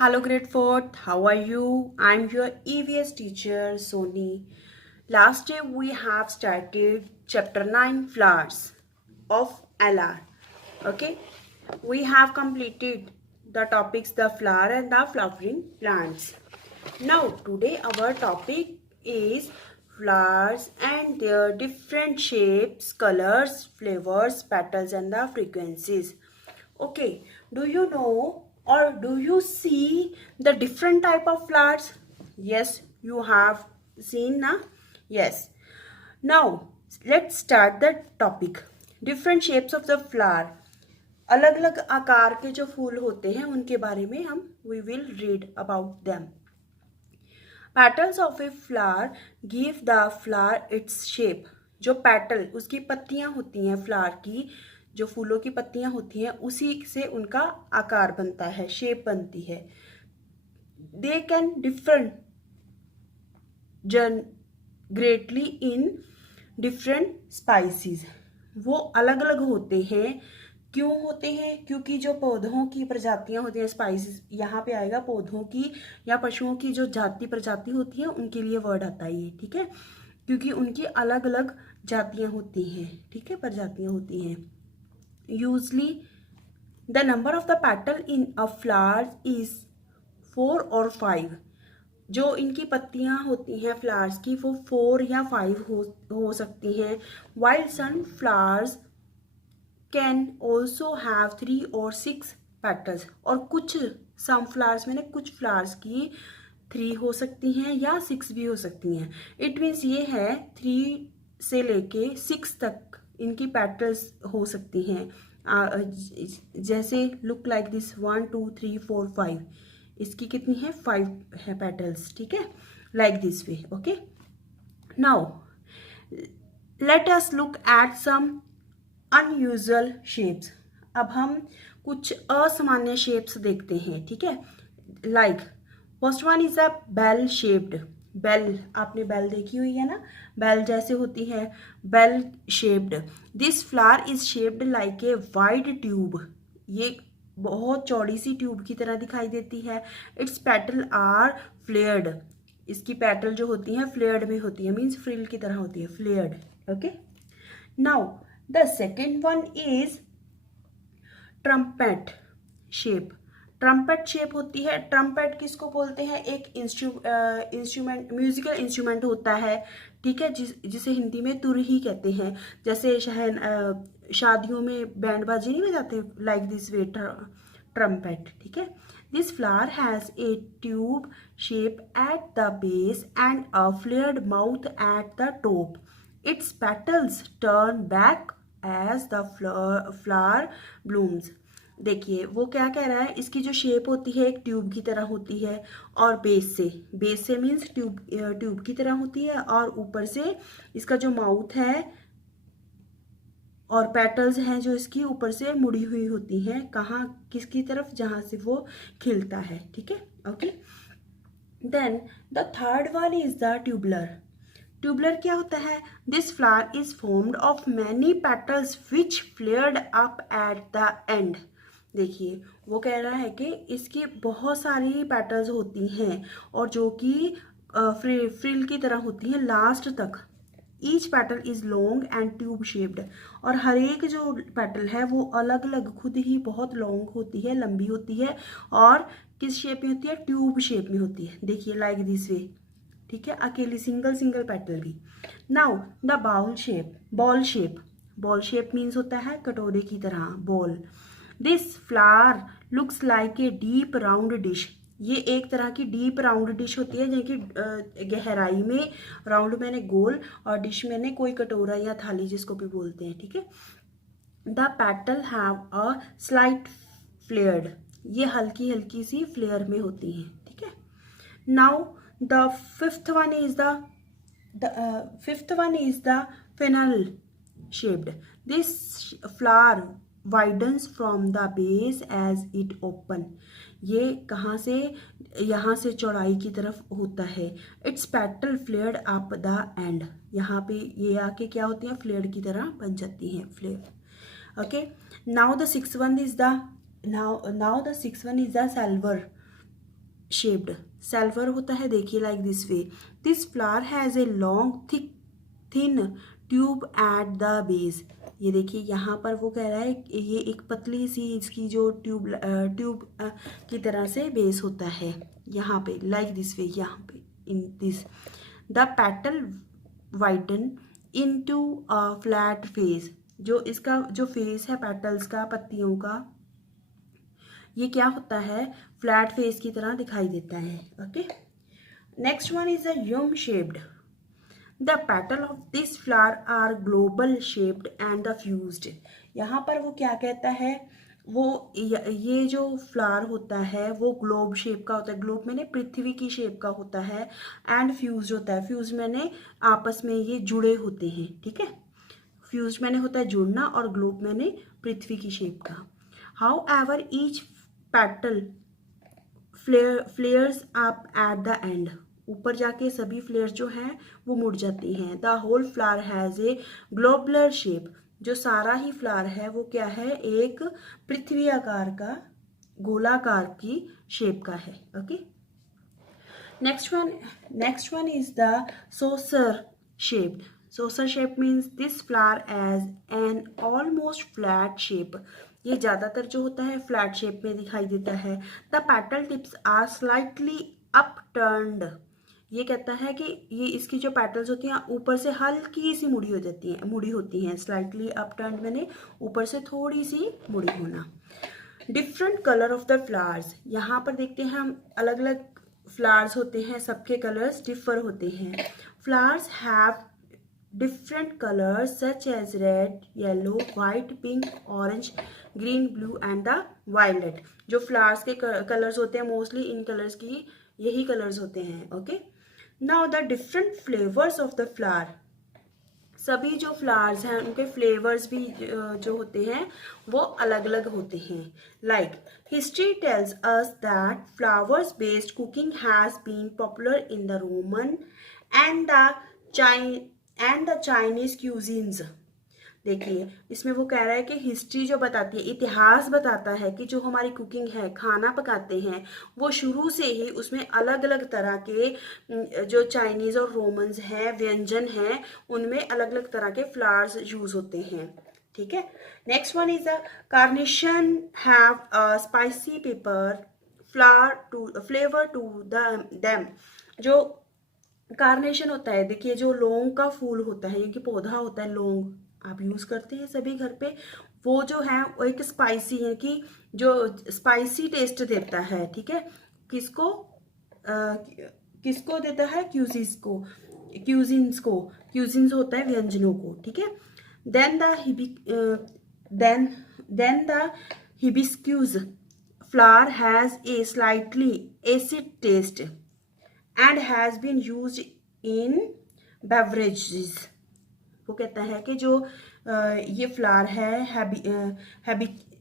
Hello, grade 4th. How are you? I'm your EVS teacher, Sony. Last day we have started chapter 9 flowers of LR. Okay, we have completed the topics the flower and the flowering plants. Now, today our topic is flowers and their different shapes, colors, flavors, petals, and the frequencies. Okay, do you know or do you see the different type of flowers? Yes, you have seen na? Yes. Now, let's start the topic. Different shapes of the flower. अलग अलग आकार के जो फूल होते हैं उनके बारे में हम we will read about them. Petals of a flower give the flower its shape. जो पेटल उसकी पत्तियां होती हैं फ्लावर की, जो फूलों की पत्तियां होती हैं उसी से उनका आकार बनता है, शेप बनती है. They can different greatly in different species. वो अलग अलग होते हैं. क्यों होते हैं? क्योंकि जो पौधों की प्रजातियां होती हैं, स्पाइसेस यहाँ पे आएगा, पौधों की या पशुओं की जो जाति प्रजाति होती है उनके लिए वर्ड आता है ये, ठीक है, क्योंकि उनकी अलग अलग जातियां होती हैं, ठीक है, प्रजातियां होती हैं. Usually the number of the petal in a flower is 4 और 5. जो इनकी पत्तियां होती हैं फ्लावर्स की वो 4 या 5 हो सकती हैं. Wild sunflowers can also have 3 और 6 पेटल्स. और कुछ सनफ्लावर्स में कुछ फ्लावर्स की 3 हो सकती हैं या 6 भी हो सकती हैं. इट मीन्स ये है 3 से लेके 6 तक इनकी पेटल्स हो सकती हैं. जैसे लुक लाइक दिस 1 2 3 4 5. इसकी कितनी है? 5 है पेटल्स, ठीक है, like this way. Okay, now let us look at some unusual shapes. अब हम कुछ असामान्य शेप्स देखते हैं, ठीक है. Like first one is a bell shaped. Bell, आपने बेल देखी हुई है ना, बेल जैसे होती है, bell shaped. This flower is shaped like a wide tube. ये बहुत चौड़ी सी ट्यूब की तरह दिखाई देती है. Its petal are flared. इसकी पेटल जो होती हैं फ्लेयर्ड में होती है, मीन्स फ्रिल की तरह होती है, flared. Okay, now the second one is trumpet shape. Trumpet shape होती है. ट्रम्पेट किसको बोलते हैं? एक इंस्ट्रूमेंट, म्यूजिकल इंस्ट्रूमेंट होता है, ठीक है, जिसे हिंदी में तुरही कहते हैं. जैसे शादियों में बैंड बाजी नहीं बजाते, लाइक दिस वे ट्रम्पेट, ठीक है. This flower has a tube shape at the base and a flared mouth at the top. Its petals turn back as the flower blooms. देखिए वो क्या कह रहा है, इसकी जो शेप होती है एक ट्यूब की तरह होती है, और बेस से मीन्स ट्यूब की तरह होती है, और ऊपर से इसका जो माउथ है और पेटल्स हैं जो इसकी ऊपर से मुड़ी हुई होती हैं. कहाँ? किसकी तरफ? जहाँ से वो खिलता है, ठीक है. Okay, then the third one is the tubular. Tubular क्या होता है? This flower is formed of many petals which flared up at the end. देखिए वो कह रहा है कि इसकी बहुत सारी पेटल्स होती हैं और जो कि फ्रिल की तरह होती हैं लास्ट तक. Each petal is long and tube shaped. और हर एक जो पेटल है वो अलग अलग खुद ही बहुत लॉन्ग होती है, लंबी होती है, और किस शेप में होती है? ट्यूब शेप में होती है. देखिए लाइक दिस वे, ठीक है, अकेली सिंगल पेटल भी. Now the bowl shape. Bowl shape means होता है कटोरे की तरह, bowl. This flower looks like a deep round dish. ये एक तरह की डीप राउंड डिश होती है, जिनकी गहराई में, राउंड मैंने गोल और डिश मैंने कोई कटोरा या थाली जिसको भी बोलते हैं, ठीक है. The petal have a slight flared. ये हल्की हल्की सी फ्लेयर में होती हैं, ठीक है. Now the fifth one is the funnel shaped. This flower widens from the base as it open. ये कहाँ से? यहाँ से चौड़ाई की तरफ होता है. Its petal flared up the end. यहाँ पे ये आके क्या होती हैं? फ्लेयर्ड की तरह बन जाती हैं, flare. Okay, now the sixth one is the silver shaped, silver होता है, देखिए like this way. This flower has a long thick thin tube at the base. ये देखिए यहाँ पर वो कह रहा है कि ये एक पतली सी इसकी जो ट्यूब की तरह से बेस होता है यहाँ पे, लाइक दिस वे, यहाँ पे in this. The petal widen into a flat face. जो इसका जो फेस है पेटल्स का, पत्तियों का, ये क्या होता है, फ्लैट फेस की तरह दिखाई देता है। Okay, next one is a urn shaped. The petal of this flower are global shaped and the fused. यहाँ पर वो क्या कहता है, वो ये जो फ्लावर होता है वो ग्लोब शेप का होता है। ग्लोब मैंने पृथ्वी की शेप का होता है, एंड फ्यूज होता है, फ्यूज मैंने आपस में ये जुड़े होते हैं, ठीक है। फ्यूज मैंने होता है जुड़ना, और ग्लोब मैंने पृथ्वी की शेप का। How ever each petal फ्लेयर्स up at the and. ऊपर जाके सभी फ्लेयर्स जो हैं वो मुड़ जाती हैं। The whole flower has a globular shape. जो सारा ही फ्लावर है वो क्या है, एक पृथ्वी आकार का, गोलाकार की शेप का है। Okay, next one is the saucer shaped. Saucer shape means this flower as an almost flat shape. ये ज़्यादातर जो होता है फ्लैट शेप में दिखाई देता है। The petal tips are slightly upturned. ये कहता है कि ये इसकी जो पेटल्स होती हैं ऊपर से हल्की सी मुड़ी होती हैं। स्लाइटली अपटर्न्ड मैंने ऊपर से थोड़ी सी मुड़ी होना। Different colour of the flowers. यहाँ पर देखते हैं हम अलग अलग फ्लावर्स होते हैं, सबके कलर्स डिफर होते हैं। Flowers have different colors such as red, yellow, white, pink, orange, green, blue and the violet. जो फ्लावर्स के कलर्स होते हैं मोस्टली इन कलर्स की यही कलर्स होते हैं। Okay, now the different flavours of the flower. सभी जो फ्लावर्स हैं उनके फ्लेवर्स भी जो होते हैं वो अलग अलग होते हैं। Like history tells us that flowers based cooking has been popular in the Roman and the Chinese cuisines. देखिए इसमें वो कह रहा है कि हिस्ट्री जो बताती है, इतिहास बताता है कि जो हमारी कुकिंग है, खाना पकाते हैं, वो शुरू से ही उसमें अलग अलग तरह के जो चाइनीज और रोमन्स हैं व्यंजन हैं उनमें अलग अलग तरह के फ्लावर्स यूज होते हैं। ठीक है, next one is a carnation have a spicy pepper flavour to them. जो कार्नेशन होता है, देखिए जो लौंग का फूल होता है, ये कि पौधा होता है लौंग, आप यूज करते हैं सभी घर पे, वो जो है वो एक स्पाइसी है कि जो स्पाइसी टेस्ट देता है। ठीक है, किसको किसको देता है, क्यूजिन्स होता है व्यंजनों को। ठीक है, then the hibiscus flower has a slightly acid taste and has been used in beverages. वो कहता है कि जो ये फ्लावर है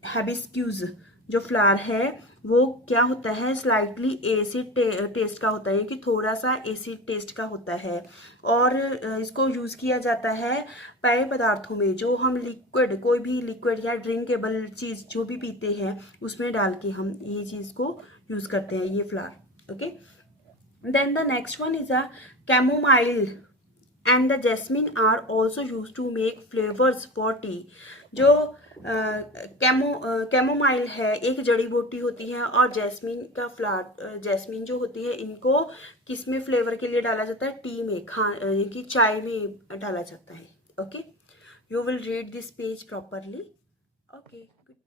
हैबिस्क्यूज जो फ्लावर है वो क्या होता है, स्लाइटली एसिड टेस्ट का होता है, कि थोड़ा सा एसिड टेस्ट का होता है, और इसको यूज़ किया जाता है पेय पदार्थों में। जो हम लिक्विड, कोई भी लिक्विड या ड्रिंकेबल चीज़ जो भी पीते हैं उसमें डाल के हम ये चीज़ को यूज़ करते हैं, ये flower. Okay, then the next one is a chamomile and the jasmine are also used to make flavors for tea. जो कैमोमाइल है एक जड़ी बूटी होती है, और जैस्मिन का फ्लावर, जैस्मिन जो होती है इनको किस में फ्लेवर के लिए डाला जाता है, टी में, कि चाय में डाला जाता है। Okay, you will read this page properly. Okay, good.